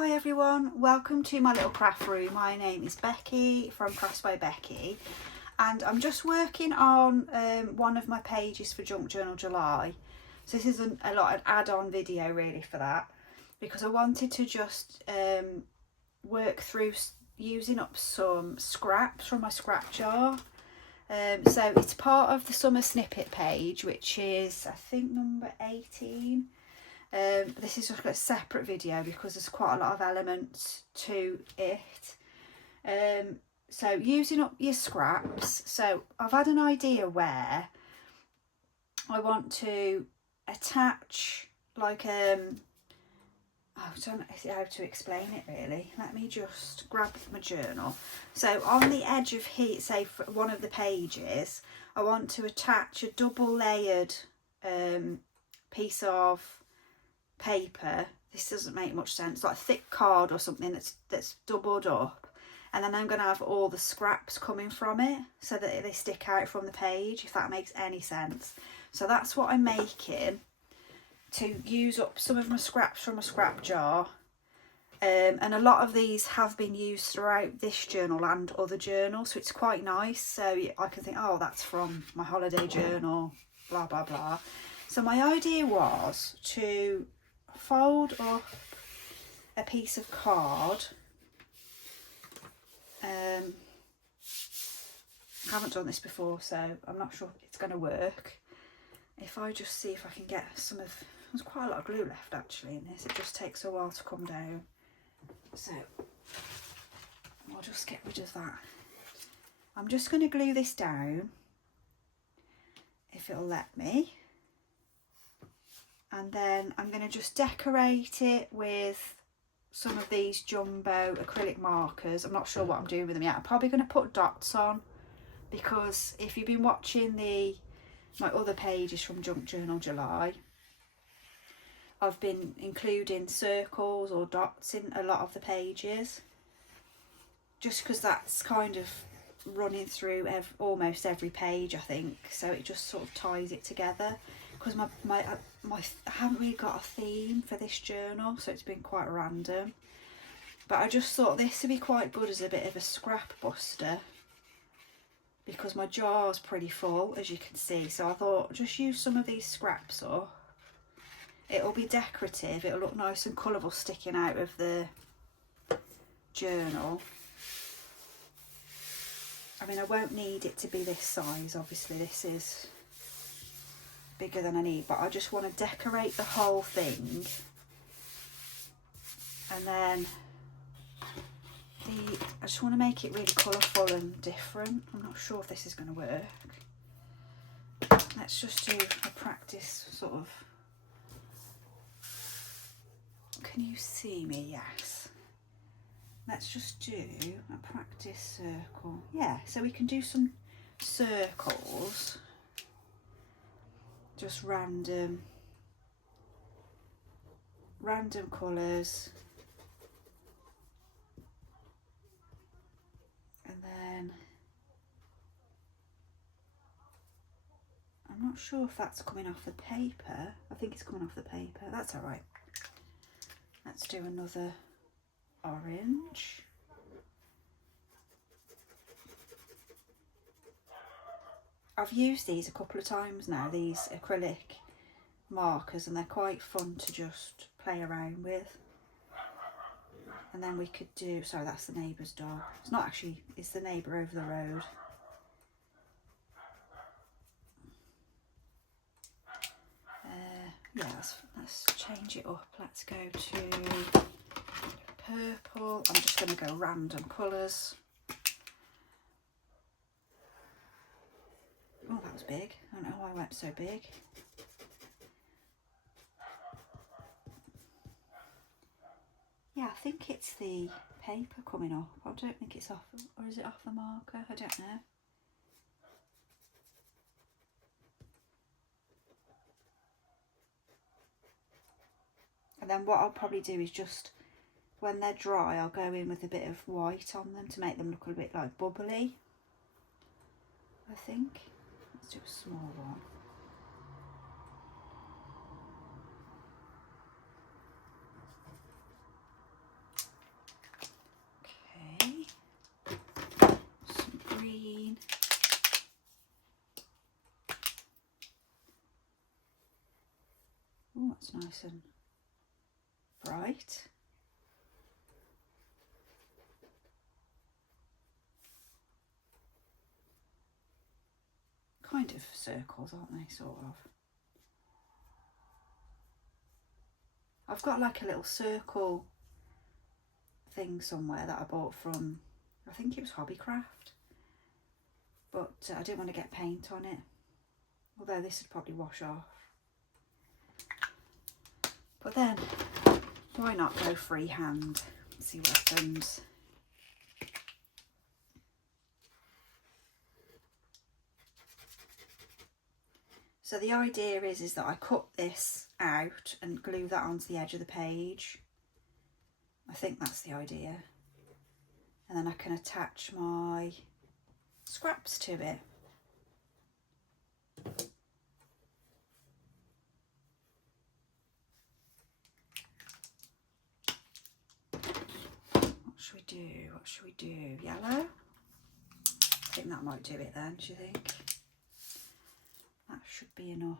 Hi everyone, welcome to my little craft room. My name is Becky from Crafts by Becky, and I'm just working on one of my pages for Junk Journal July. So this is an add-on video really for that, because I wanted to just work through using up some scraps from my scrap jar. So it's part of the summer snippet page, which is I think number 18. This is just a separate video because there's quite a lot of elements to it. So using up your scraps, so I've had an idea where I want to attach like I don't know how to explain it really. Let me just grab my journal. So on the edge of here, say for one of the pages, I want to attach a double layered piece of paper. This doesn't make much sense, like thick card or something that's doubled up, and then I'm going to have all the scraps coming from it so that they stick out from the page, if that makes any sense. So that's what I'm making to use up some of my scraps from a scrap jar, and a lot of these have been used throughout this journal and other journals, so it's quite nice. So I can think, oh, that's from my holiday journal, blah blah blah. So my idea was to fold up a piece of card. I haven't done this before, so I'm not sure it's going to work. If I just see if I can get some of, there's quite a lot of glue left actually in this, it just takes a while to come down, so I'll just get rid of that. I'm just going to glue this down if it'll let me. And then I'm going to just decorate it with some of these jumbo acrylic markers. I'm not sure what I'm doing with them yet. I'm probably going to put dots on, because if you've been watching my other pages from Junk Journal July, I've been including circles or dots in a lot of the pages, just because that's kind of running through almost every page, I think, so it just sort of ties it together. Because I haven't really got a theme for this journal, so it's been quite random. But I just thought this would be quite good as a bit of a scrap buster, because my jar's pretty full, as you can see. So I thought just use some of these scraps up. It'll be decorative, it'll look nice and colourful sticking out of the journal. I mean, I won't need it to be this size, obviously this is bigger than I need, but I just want to decorate the whole thing. And then I just want to make it really colourful and different. I'm not sure if this is going to work. Let's just do a practice sort of. Can you see me? Yes. Let's just do a practice circle. Yeah, so we can do some circles. Just random colours, and then I'm not sure if that's coming off the paper. I think it's coming off the paper. That's all right. Let's do another orange. I've used these a couple of times now, these acrylic markers, and they're quite fun to just play around with. And then we could do, sorry, that's the neighbour's dog. It's not actually, it's the neighbour over the road. Yeah, let's change it up. Let's go to purple. I'm just going to go random colours. Oh, that was big. I don't know why I went so big. Yeah, I think it's the paper coming off. I don't think it's off, or is it off the marker? I don't know. And then what I'll probably do is just, when they're dry, I'll go in with a bit of white on them to make them look a bit like bubbly, I think. Let's do a small one. it's nice and bright. Kind of circles, aren't they, sort of. I've got like a little circle thing somewhere that I bought from, I think it was Hobbycraft, but I didn't want to get paint on it, although this would probably wash off. But then, why not go freehand, see what happens. So the idea is that I cut this out and glue that onto the edge of the page. I think that's the idea. And then I can attach my scraps to it. What should we do? What should we do? Yellow? I think that might do it then, do you think? That should be enough.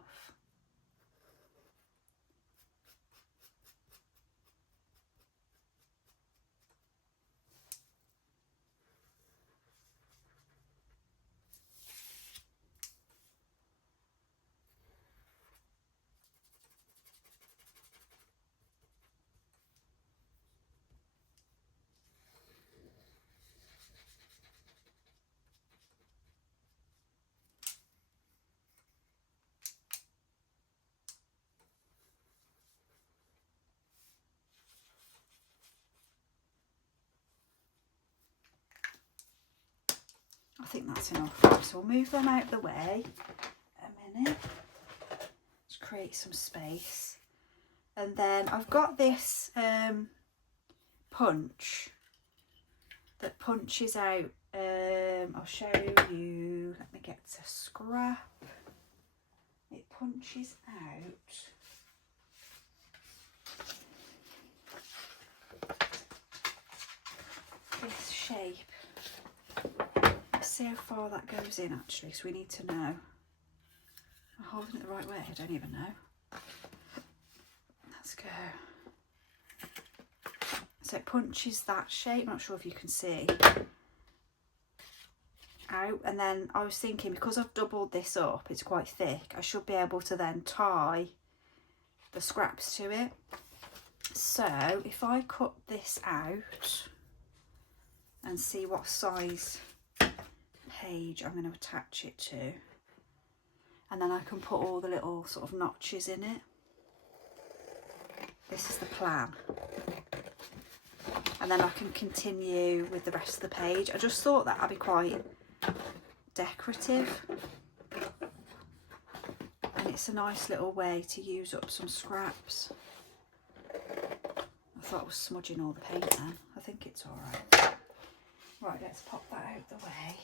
I think that's enough. Right, so we'll move them out of the way a minute. Let's create some space. And then I've got this punch that punches out. I'll show you. Let me get a scrap. It punches out. This shape. Let's see how far that goes in actually, so we need to know. Am I holding it the right way? I don't even know. Let's go. So it punches that shape, not sure if you can see, out, and then I was thinking because I've doubled this up, it's quite thick, I should be able to then tie the scraps to it. So if I cut this out and see what size page I'm going to attach it to, and then I can put all the little sort of notches in it. This is the plan, and then I can continue with the rest of the page. I just thought that would be quite decorative, and it's a nice little way to use up some scraps. I thought I was smudging all the paint then. I think it's alright. Right, let's pop that out the way.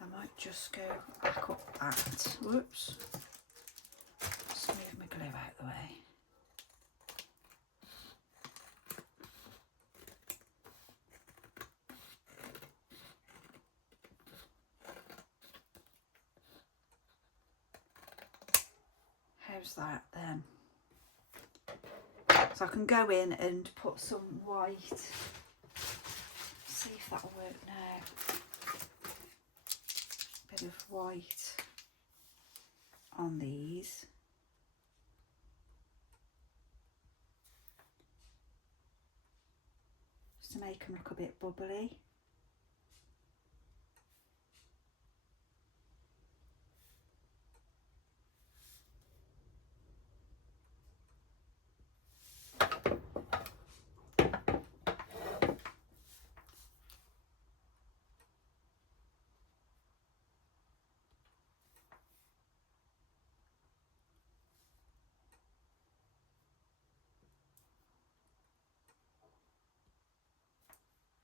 I might just go back up that. Whoops. Just move my glue out the way. How's that then? So I can go in and put some white. See if that'll work now. Bit of white on these. Just to make them look a bit bubbly.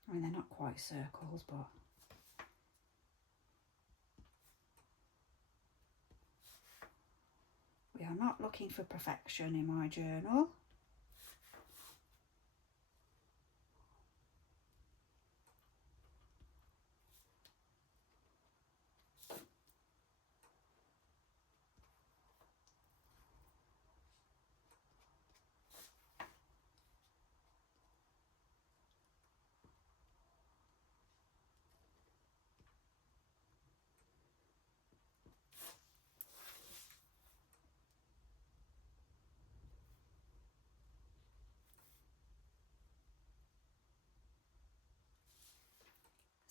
I mean, they're not quite circles, but we are not looking for perfection in my journal.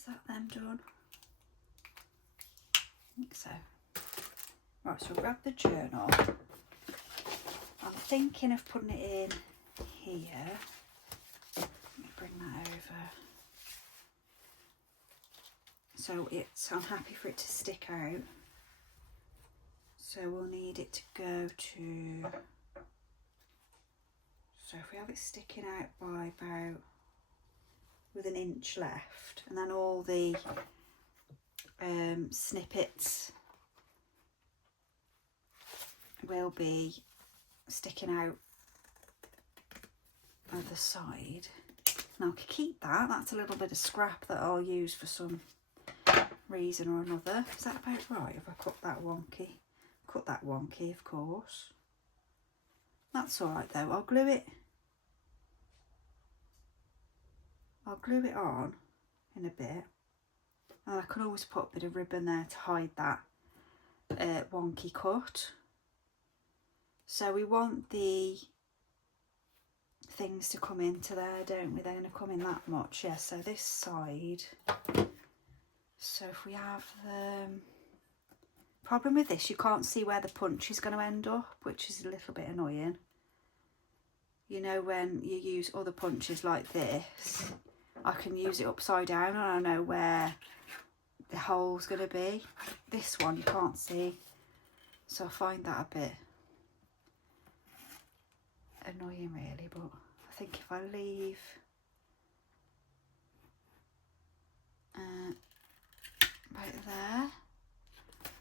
that them done? I think so. Right, so grab the journal. I'm thinking of putting it in here. Let me bring that over. So I'm happy for it to stick out. So we'll need it to go to, so if we have it sticking out by about, with an inch left, and then all the snippets will be sticking out of the side. Now I can keep that, that's a little bit of scrap that I'll use for some reason or another. Is that about right if I cut that wonky? Cut that wonky, of course. That's all right though. I'll glue it on in a bit, and I can always put a bit of ribbon there to hide that wonky cut. So we want the things to come into there, don't we? They're going to come in that much, yeah. So this side, so if we have them, problem with this, you can't see where the punch is going to end up, which is a little bit annoying. You know, when you use other punches like this, I can use it upside down and I know where the hole's going to be. This one you can't see, so I find that a bit annoying really, but I think if I leave right there.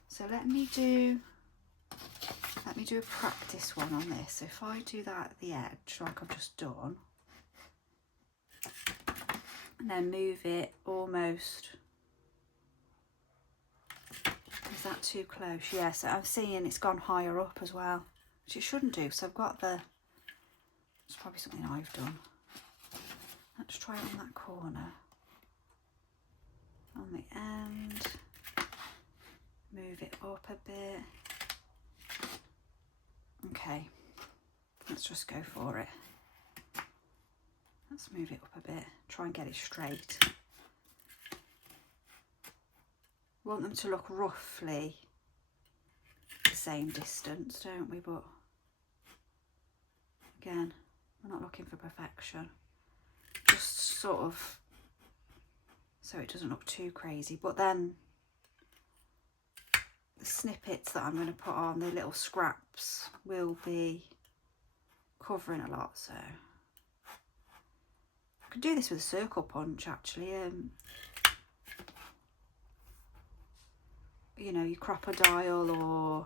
So let me do a practice one on this. So if I do that at the edge, like I've just done, and then move it almost, is that too close? Yes, I'm seeing it's gone higher up as well, which it shouldn't do. So I've got it's probably something I've done. Let's try it on that corner, on the end. Move it up a bit. Okay, let's just go for it. Let's move it up a bit, try and get it straight. Want them to look roughly the same distance, don't we? But again, we're not looking for perfection. Just sort of so it doesn't look too crazy. But then the snippets that I'm going to put on, the little scraps, will be covering a lot. So I could do this with a circle punch actually. You know, your crocodile, or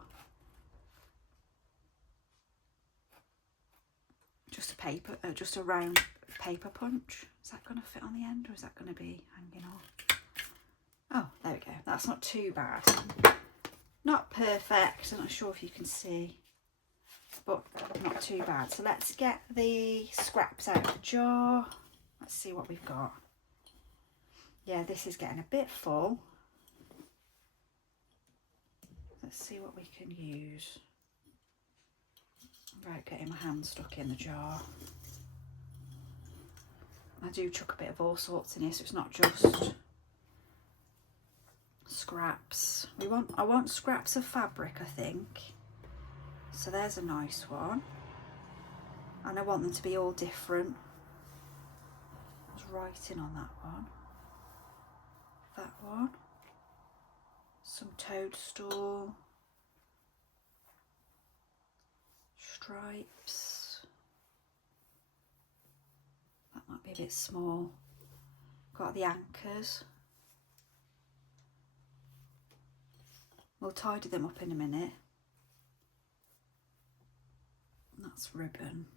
just a round paper punch. Is that going to fit on the end, or is that going to be hanging off? Oh, there we go. That's not too bad. Not perfect, I'm not sure if you can see, but not too bad. So let's get the scraps out of the jar. Let's see what we've got. Yeah, this is getting a bit full. Let's see what we can use. Right, getting my hand stuck in the jar. I do chuck a bit of all sorts in here, so it's not just scraps. I want scraps of fabric, I think. So there's a nice one. And I want them to be all different. I was writing on that one. That one. Some toadstool. Stripes. That might be a bit small. Got the anchors. We'll tidy them up in a minute. That's ribbon.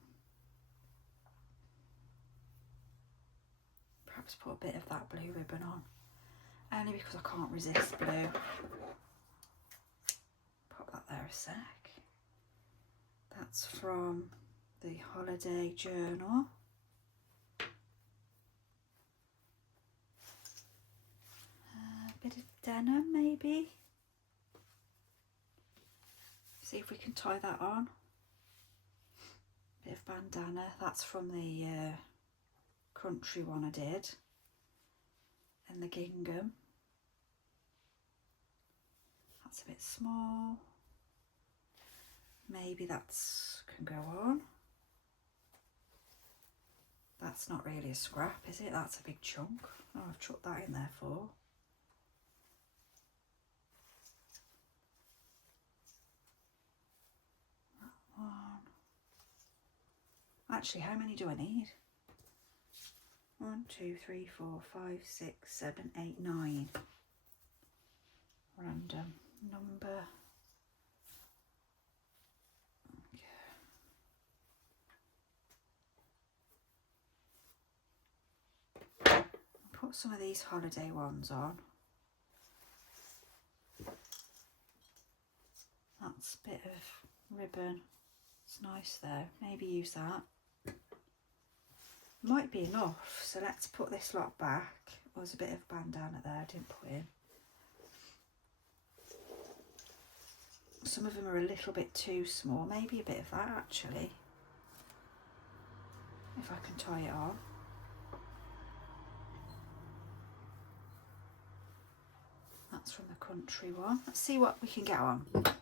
Perhaps put a bit of that blue ribbon on, only because I can't resist blue. Pop that there a sec. That's from the holiday journal. A bit of denim maybe. See if we can tie that on. Bit of bandana. That's from the country one I did. and the gingham. That's a bit small. Maybe that's can go on. That's not really a scrap, is it? That's a big chunk. Oh, I've chucked that in there for. That one. Actually, how many do I need? 1, 2, 3, 4, 5, 6, 7, 8, 9. Random number. Put some of these holiday ones on. That's a bit of ribbon. It's nice though. Maybe use that. Might be enough. So let's put this lot back. There's a bit of bandana there I didn't put in. Some of them are a little bit too small. Maybe a bit of that actually. If I can tie it on. That's from the country one. Let's see what we can get on. I'll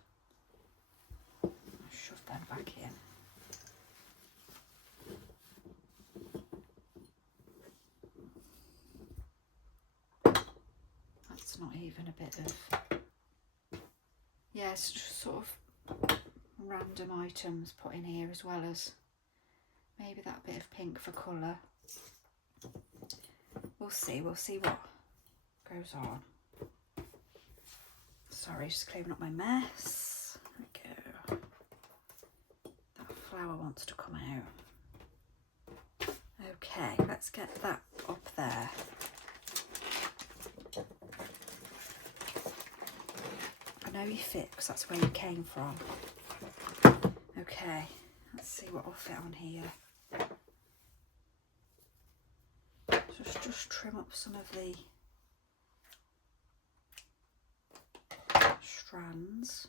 shove them back in. That's not even a bit of... Yeah, it's just sort of random items put in here as well as maybe that bit of pink for colour. We'll see what goes on. Sorry, just clearing up my mess. There we go. That flower wants to come out. Okay, let's get that up there. I know you fit because that's where you came from. Okay, let's see what will fit on here. Just trim up some of the strands.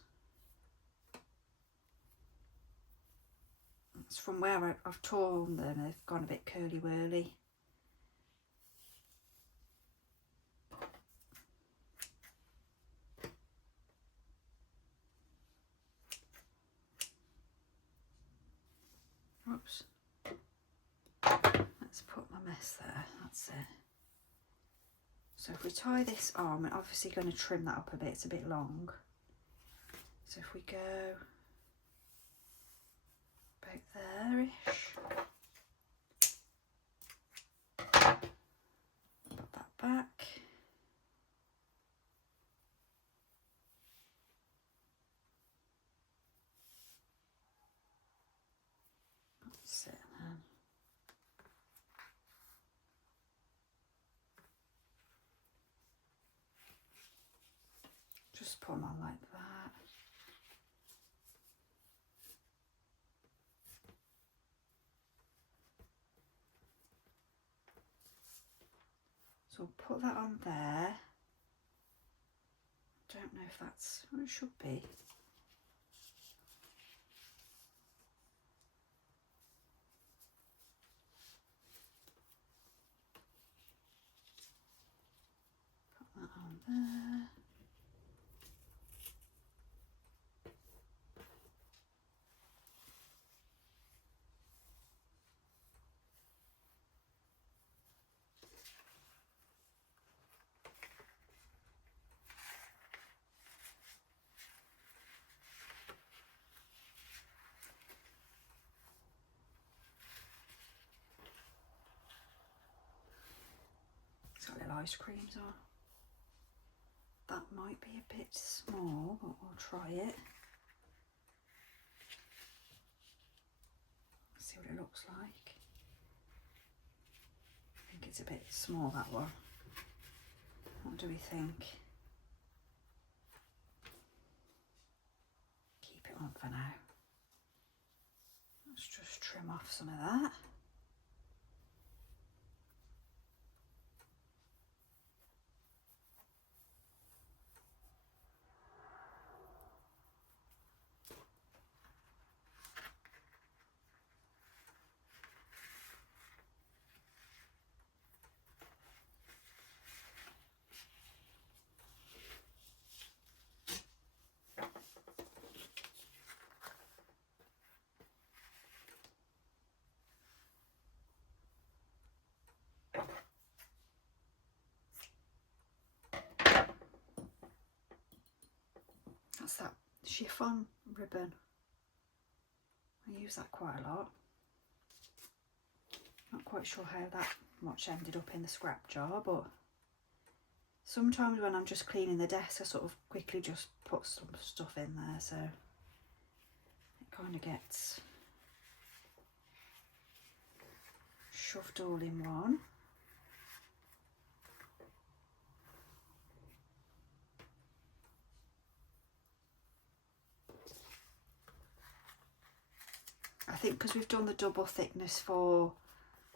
It's from where I've torn them, they've gone a bit curly-whirly. Oops. Let's put my mess there, that's it. So if we tie this on, we're obviously going to trim that up a bit, it's a bit long. So if we go about there-ish, put that back. That's it then. Just put them on like that. So put that on there. Don't know if that's what it should be. Put that on there. It's got little ice creams on. That might be a bit small, but we'll try it. See what it looks like. I think it's a bit small, that one. What do we think? Keep it on for now. Let's just trim off some of that. chiffon ribbon. I use that quite a lot. Not quite sure how that much ended up in the scrap jar, but sometimes when I'm just cleaning the desk I sort of quickly just put some stuff in there, so it kind of gets shoved all in one. I think because we've done the double thickness for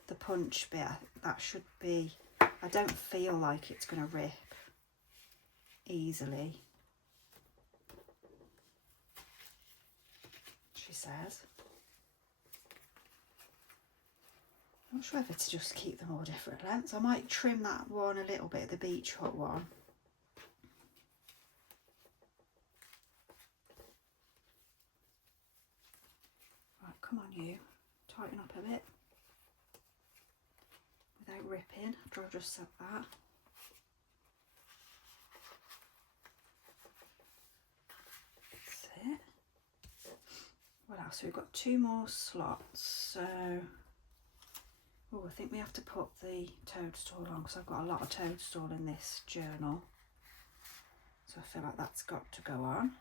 the punch bit, that should be, I don't feel like it's going to rip easily, she says. I'm not sure whether to just keep them all different lengths. I might trim that one a little bit, the beach hut one. Right, come on you, tighten up a bit without ripping after I've just said that. That's it. What else? We've got 2 more slots, so oh, I think we have to put the toadstool on because I've got a lot of toadstool in this journal, so I feel like that's got to go on.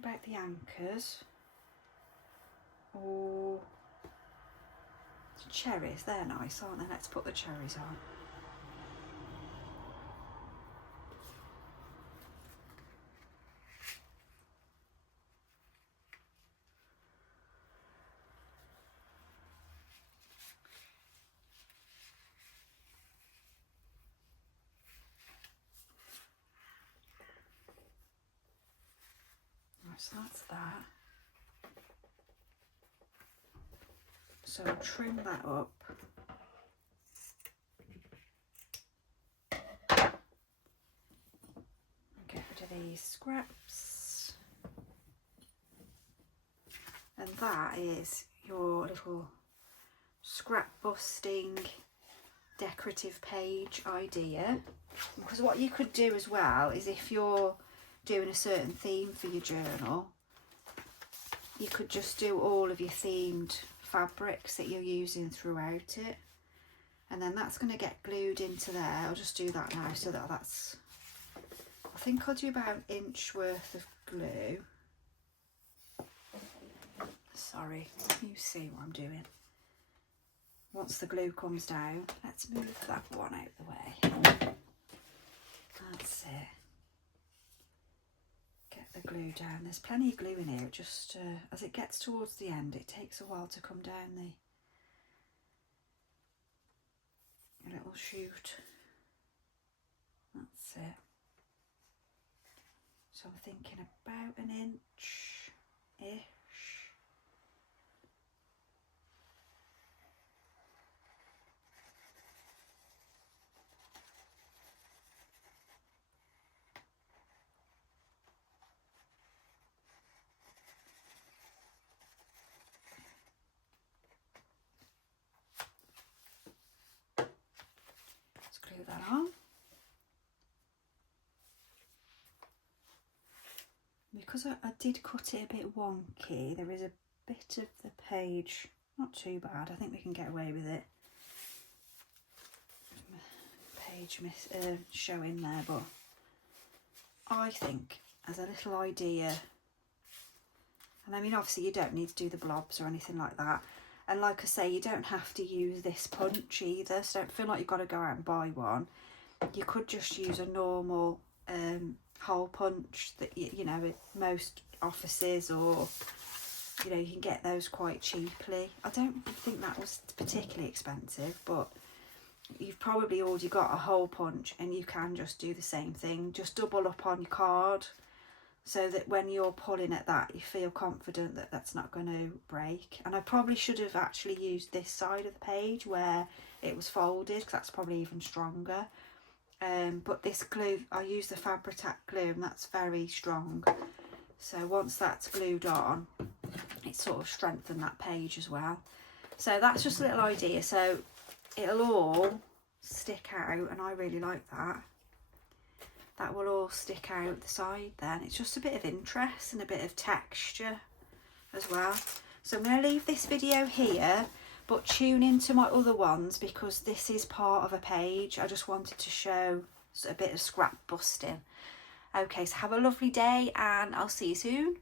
About the anchors, or the cherries, they're nice, aren't they? Let's put the cherries on. Right, so that's that. So trim that up. Get rid of these scraps. And that is your little scrap busting decorative page idea. Because what you could do as well is, if you're doing a certain theme for your journal, you could just do all of your themed fabrics that you're using throughout it, and then that's going to get glued into there. I'll just do that now, so that's, I think I'll do about an inch worth of glue. Sorry, you see what I'm doing. Once the glue comes down, let's move that one out the way. That's it. Get the glue down. There's plenty of glue in here. It just, as it gets towards the end, it takes a while to come down the little chute. That's it. So I'm thinking about an inch-ish. Glue that on. Because I did cut it a bit wonky, there is a bit of the page, not too bad, I think we can get away with it. Page showing there, but I think as a little idea, and I mean obviously you don't need to do the blobs or anything like that. And like I say, you don't have to use this punch either, so don't feel like you've got to go out and buy one. You could just use a normal hole punch that, you know, at most offices, or, you know, you can get those quite cheaply. I don't think that was particularly expensive, but you've probably already got a hole punch and you can just do the same thing. Just double up on your card, so that when you're pulling at that, you feel confident that that's not going to break. And I probably should have actually used this side of the page where it was folded, because that's probably even stronger. but this glue, I use the Fabri-Tac glue, and that's very strong. So once that's glued on, it sort of strengthened that page as well. So that's just a little idea. So it'll all stick out, and I really like that. That will all stick out the side then. It's just a bit of interest and a bit of texture as well. So I'm going to leave this video here, but tune into my other ones because this is part of a page. I just wanted to show a bit of scrap busting. Okay, so have a lovely day and I'll see you soon.